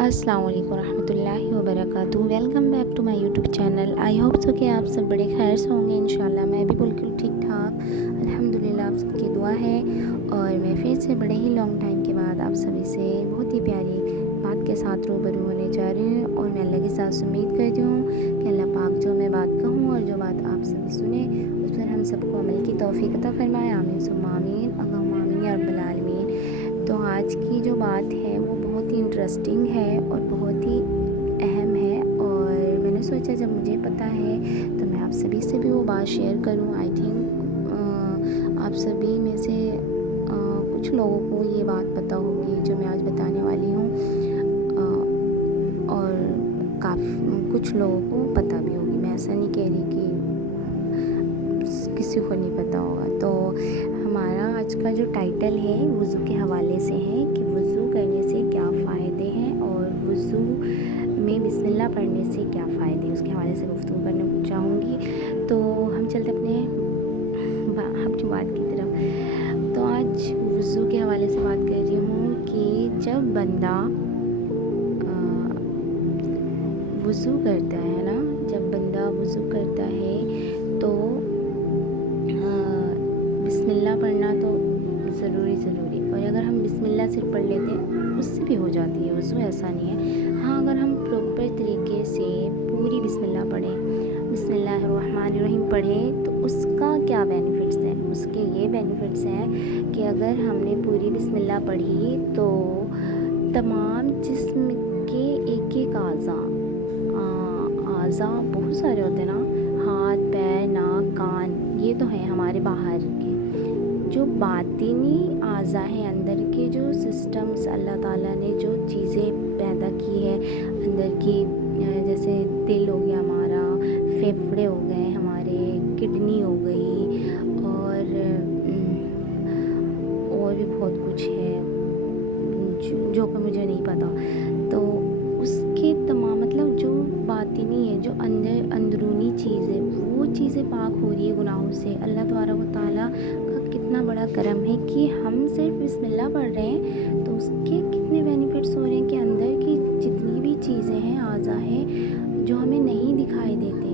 अस्सलाम वालेकुम रहमतुल्लाहि व बरकातुहू। Welcome back to my YouTube channel. I hope so कि आप सब बड़े खैर से होंगे इंशाल्लाह। मैं भी बिल्कुल ठीक ठाक अल्हम्दुलिल्लाह, आप सबकी दुआ है। और मैं फिर से बड़े ही लॉन्ग टाइम के बाद आप सभी से बहुत ही प्यारी बात के साथ रूबरू होने जा रही हूँ। और मैं अल्लाह के साथ उम्मीद करती हूँ कि अल्लाह पाक जो मैं बात कहूँ और जो बात आप सभी सुने उस पर हम सबको अमल की तौफीक अता फरमाए। आमीन सुम्मा आमीन, अल्लाहुम्मा आमीन या रब्बल आलमीन। तो आज की जो बात है वो बहुत ही इंटरेस्टिंग है और बहुत ही अहम है। और मैंने सोचा जब मुझे पता है तो मैं आप सभी से भी वो बात शेयर करूं। आई थिंक आप सभी में से कुछ लोगों को ये बात पता होगी जो मैं आज बताने वाली हूँ, और कुछ लोगों को पता भी होगी। मैं ऐसा नहीं कह रही कि किसी को नहीं पता होगा। तो हमारा आज का जो टाइटल है वज़ू के हवाले से है कि वज़ू करने से क्या फ़ायदे हैं और वज़ू में बिस्मिल्लाह पढ़ने से क्या फ़ायदे हैं, उसके हवाले से गुफ्तगू करना चाहूँगी। तो हम चलते अपनी बात की तरफ। तो आज वज़ू के हवाले से बात कर रही हूँ कि जब बंदा वज़ू करता है ना, जब बंदा वज़ू करता है तो बिस्मिल्लाह पढ़ना तो ज़रूरी। और अगर हम बिस्मिल्लाह सिर्फ पढ़ लेते हैं उससे भी हो जाती है वज़ू, ऐसा नहीं है। हाँ, अगर हम प्रॉपर तरीके से पूरी बिस्मिल्लाह पढ़ें, बिस्मिल्लाहिर्रहमानिर्रहीम पढ़ें तो उसका क्या बेनिफिट्स हैं। उसके ये बेनिफिट्स हैं कि अगर हमने पूरी बिस्मिल्लाह पढ़ी तो तमाम जिस्म के एक आज़ा बहुत सारे होते हैं ना, हाथ पैर नाक कान, ये तो हैं हमारे बाहर के। जो बातिनी आज़ा हैं, अंदर के जो सिस्टम्स अल्लाह ताला ने जो चीज़ें पैदा की है अंदर की, जैसे दिल हो गया हमारा, फेफड़े हो गए हमारे, किडनी हो गई, और भी बहुत कुछ है जो कि मुझे नहीं पता। तो उसके तमाम मतलब जो बातिनी है, जो अंदरूनी चीज़ है, वो चीज़ें पाक हो रही है गुनाहों से। अल्लाह तबारक व तआला का कितना बड़ा करम है कि हम सिर्फ बिस्मिल्लाह पढ़ रहे हैं तो उसके कितने बेनिफिट्स हो रहे हैं कि अंदर की जितनी भी चीज़ें हैं, आज़ा हैं जो हमें नहीं दिखाई देते,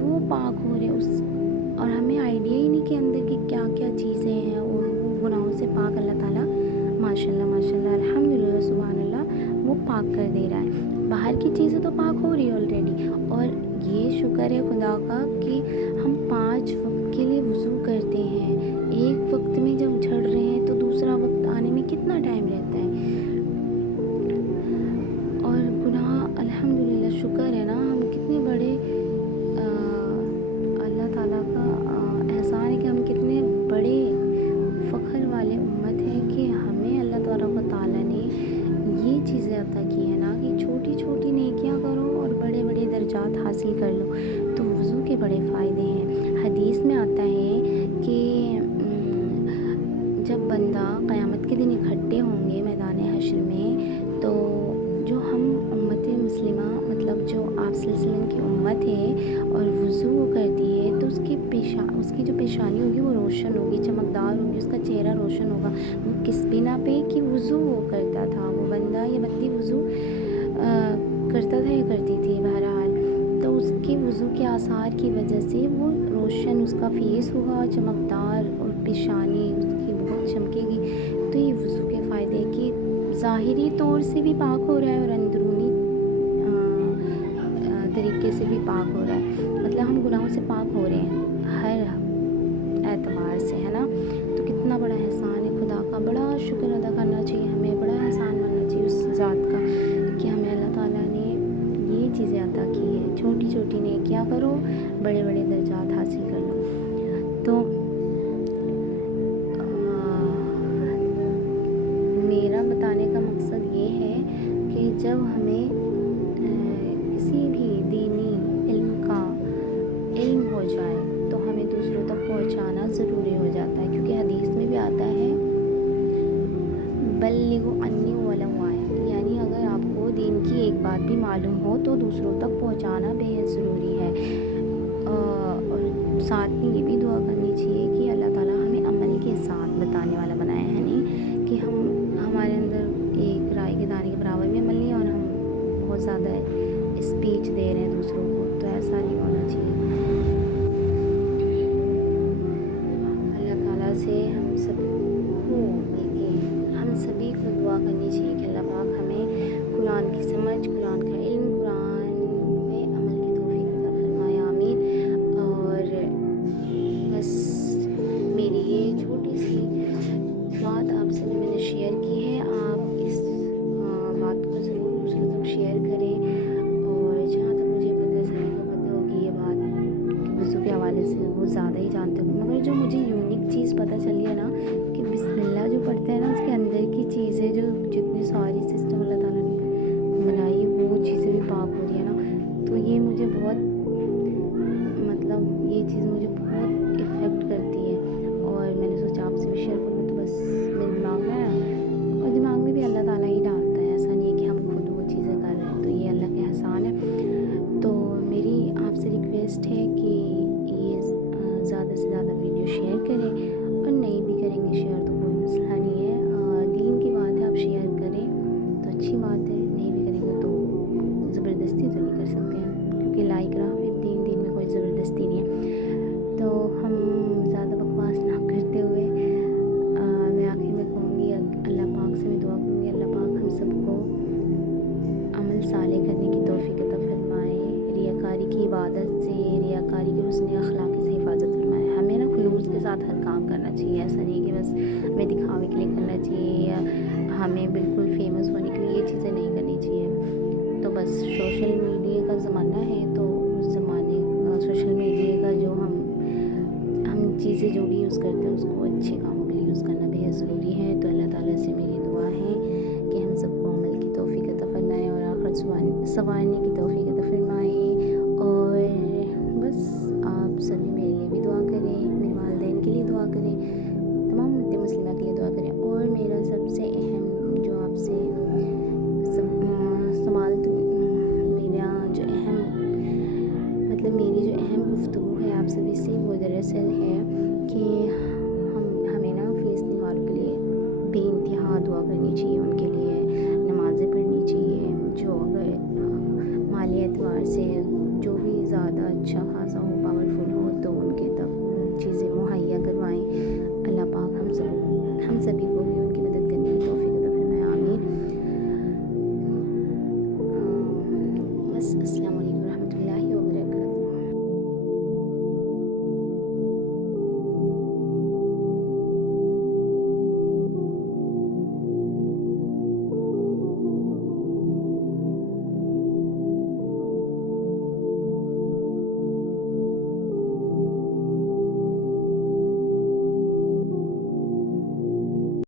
वो पाक हो रहे और हमें आइडिया ही नहीं कि अंदर की क्या क्या चीज़ें हैं। और वो गुनाहों से पाक अल्लाह ताला माशाल्लाह माशाल्लाह अल्हम्दुलिल्लाह सुभान अल्लाह वो पाक कर दे रहा है। बाहर की चीज़ें तो पाक हो रही है ऑलरेडी। और ये शुक्र है खुदा का कि हम 5 वक्त के लिए वज़ू करते हैं। एक वक्त में जब झड़ रहे हैं तो दूसरा वक्त आने में कितना टाइम रहता है। और गुनाह अल्हम्दुलिल्लाह शुक्र है ना, हम कितने बड़े अल्लाह ताला का एहसान है कि हम कितने बड़े फ़ख्र वाले उम्मत हैं कि हमें अल्लाह ताला ने ये चीज़ें अता की है ना कि छोटी छोटी नेकियां करो और बड़े बड़े दर्जात हासिल कर लो। तो वज़ू के बड़े फ़ायदे हैं। हदीस में आता है कि जब बंदा क़यामत के दिन इकट्ठे होंगे मैदान हश्र में, तो जो हम उम्मत मुस्लिमा मतलब जो आप सल्लल्लाहु की उम्मत है और वज़ू वो करती है तो उसकी जो पेशानी होगी वो रोशन होगी, चमकदार होगी, उसका चेहरा रोशन होगा। वो किस बिना पे कि वज़ू वो करता था, वो बंदा या बंदी वज़ू करता था या करती थी बहरहाल। तो उसके वज़ू के आसार की वजह से वो रोशन उसका फेस होगा, चमकदार, और पेशानी उसकी बहुत चमकेगी। तो ये वज़ू के फ़ायदे कि ज़ाहिरी तौर से भी पाक हो रहा है और अंदरूनी तरीके से भी पाक हो रहा है। मतलब हम गुनाहों से पाक हो रहे हैं हर एतबार से, है ना। तो कितना बड़ा एहसान है खुदा का, बड़ा शुक्र अदा करना चाहिए हमें, बड़ा एहसान मानना चाहिए उस ज़ात का कि हमें अल्लाह ताला ने ये चीज़ें अता की है। छोटी छोटी नेकियां करो, बड़े बड़े दर्जात हासिल कर लो। तो मेरा बताने का मकसद ये है कि जब हमें किसी भी दीनी इल्म हो जाए तो हमें दूसरों तक पहुंचाना ज़रूरी हो जाता है। क्योंकि हदीस में भी आता है बल्लिगु अन्नी वलौ आया, यानी अगर आपको दीन की एक बात भी मालूम हो तो दूसरों तक पहुंचाना बेहद ज़रूरी है। और साथ में ये भी दुआ करनी चाहिए कि अल्लाह ताला हमें अमल के साथ बताने वाला बनाया है, नहीं कि हम हमारे अंदर एक राय के दाने के बराबर भी अमल नहीं और हम زیادہ اسپیچ دے رہے ہیں دوسروں کو، تو ایسا نہیں ہونا چاہیے۔ اللہ تعالیٰ سے ہم سب کو، بلکہ ہم سبھی کو دعا کرنی چاہیے کہ اللہ پاک ہمیں قرآن کی سمجھ، قرآن کا علم، قرآن پہ عمل کی توفیق عطا فرمائے، آمین۔ اور بس میری یہ چھوٹی سی بات آپ سے جو میں نے شیئر کی ہے، آپ اس بات کو ضرور دوسروں تک شیئر کریں، اور جہاں تک مجھے پتہ ہے سبھی کو پتہ ہوگی یہ بات وضو کے حوالے سے، وہ زیادہ ہی جانتے ہوں، مگر جو مجھے یونیک چیز پتہ چلی ہے نا کہ بسم اللہ جو پڑھتا ہے نا، اس کے اندر کی چیزیں جو جتنی ساری سسٹم اللہ تعالیٰ نے بنائی وہ چیزیں بھی پاک ہو رہی ہے نا، تو یہ مجھے بہت مطلب یہ چیز مجھے بہت افیکٹ کرتی ہے، اور میں نے سوچا آپ سے بھی شیئر کروں، تو بس میرے دماغ میں آیا، اور دماغ میں بھی اللہ تعالیٰ ہی ڈالتا ہے، ایسا نہیں ہے کہ ہم خود وہ چیزیں کر رہے ہیں، تو یہ اللہ کے احسان ہے۔ تو میری آپ سے ریکویسٹ ہے کہ یہ زیادہ سے زیادہ ویڈیو شیئر کریں، اور نہیں بھی کریں گے شیئر تو کوئی مسئلہ نہیں ہے، دین کی بات ہے، آپ شیئر کریں تو اچھی بات ہے، نہیں بھی کریں گے تو زبردستی تو نہیں کر سکتے ہیں، کیونکہ لائک رہا پھر دین میں کوئی زبردستی نہیں ہے۔ تو ہم زیادہ بکواس نہ کرتے ہوئے میں آخر میں کہوں گی، اللہ پاک سے بھی دعا کروں گی اللہ پاک ہم سب کو عمل صالح کرنے کی توفیق عطا فرمائے، ریاکاری کی عبادت سے، ریاکاری کے حسن اخلاق سے حفاظت فرمائے۔ ہمیں نا خلوص کے ساتھ ہر کام کرنا چاہیے، ایسا نہیں کہ بس ہمیں دکھاوے کے لیے کرنا چاہیے یا ہمیں بالکل فیمس ہونے کے لیے یہ چیزیں نہیں کرنی چاہیے۔ تو بس سوشل میڈیا کا زمانہ ہے، تو اس زمانے سوشل میڈیا کا جو ہم چیزیں جو بھی یوز کرتے ہیں اس کو اچھے کاموں کے لیے یوز کرنا بے حد ضروری ہے۔ تو اللہ تعالیٰ سے میری دعا ہے کہ ہم سب کو عمل کی توفیق عطا فرمائے اور آخرت سنوارنے کی توفیق عطا فرمائے، اور بس آپ سبھی میرے لیے بھی دعا کریں، میرے والدین کے لیے دعا کریں، تمام امت مسلمہ کے لیے دعا کریں، اور میرا سب سے اہم جو آپ سے سوال، تو میرا جو اہم مطلب میری جو اہم گفتگو ہے آپ سبھی سے، وہ دراصل ہے کہ ہمیں نا فلسطین والوں کے لیے بے انتہا دعا کرنی چاہیے، ان کے لیے نمازیں پڑھنی چاہیے، جو اگر مالی اعتبار سے جو بھی زیادہ اچھا خاصا ہو، پاورفل ہو، تو ان کے تک چیزیں مہیا کروائیں۔ اللہ پاک ہم سبھی کو بھی ان کی مدد کرنے کی توفیق عطا فرمائے، آمین۔ بس السلام علیکم۔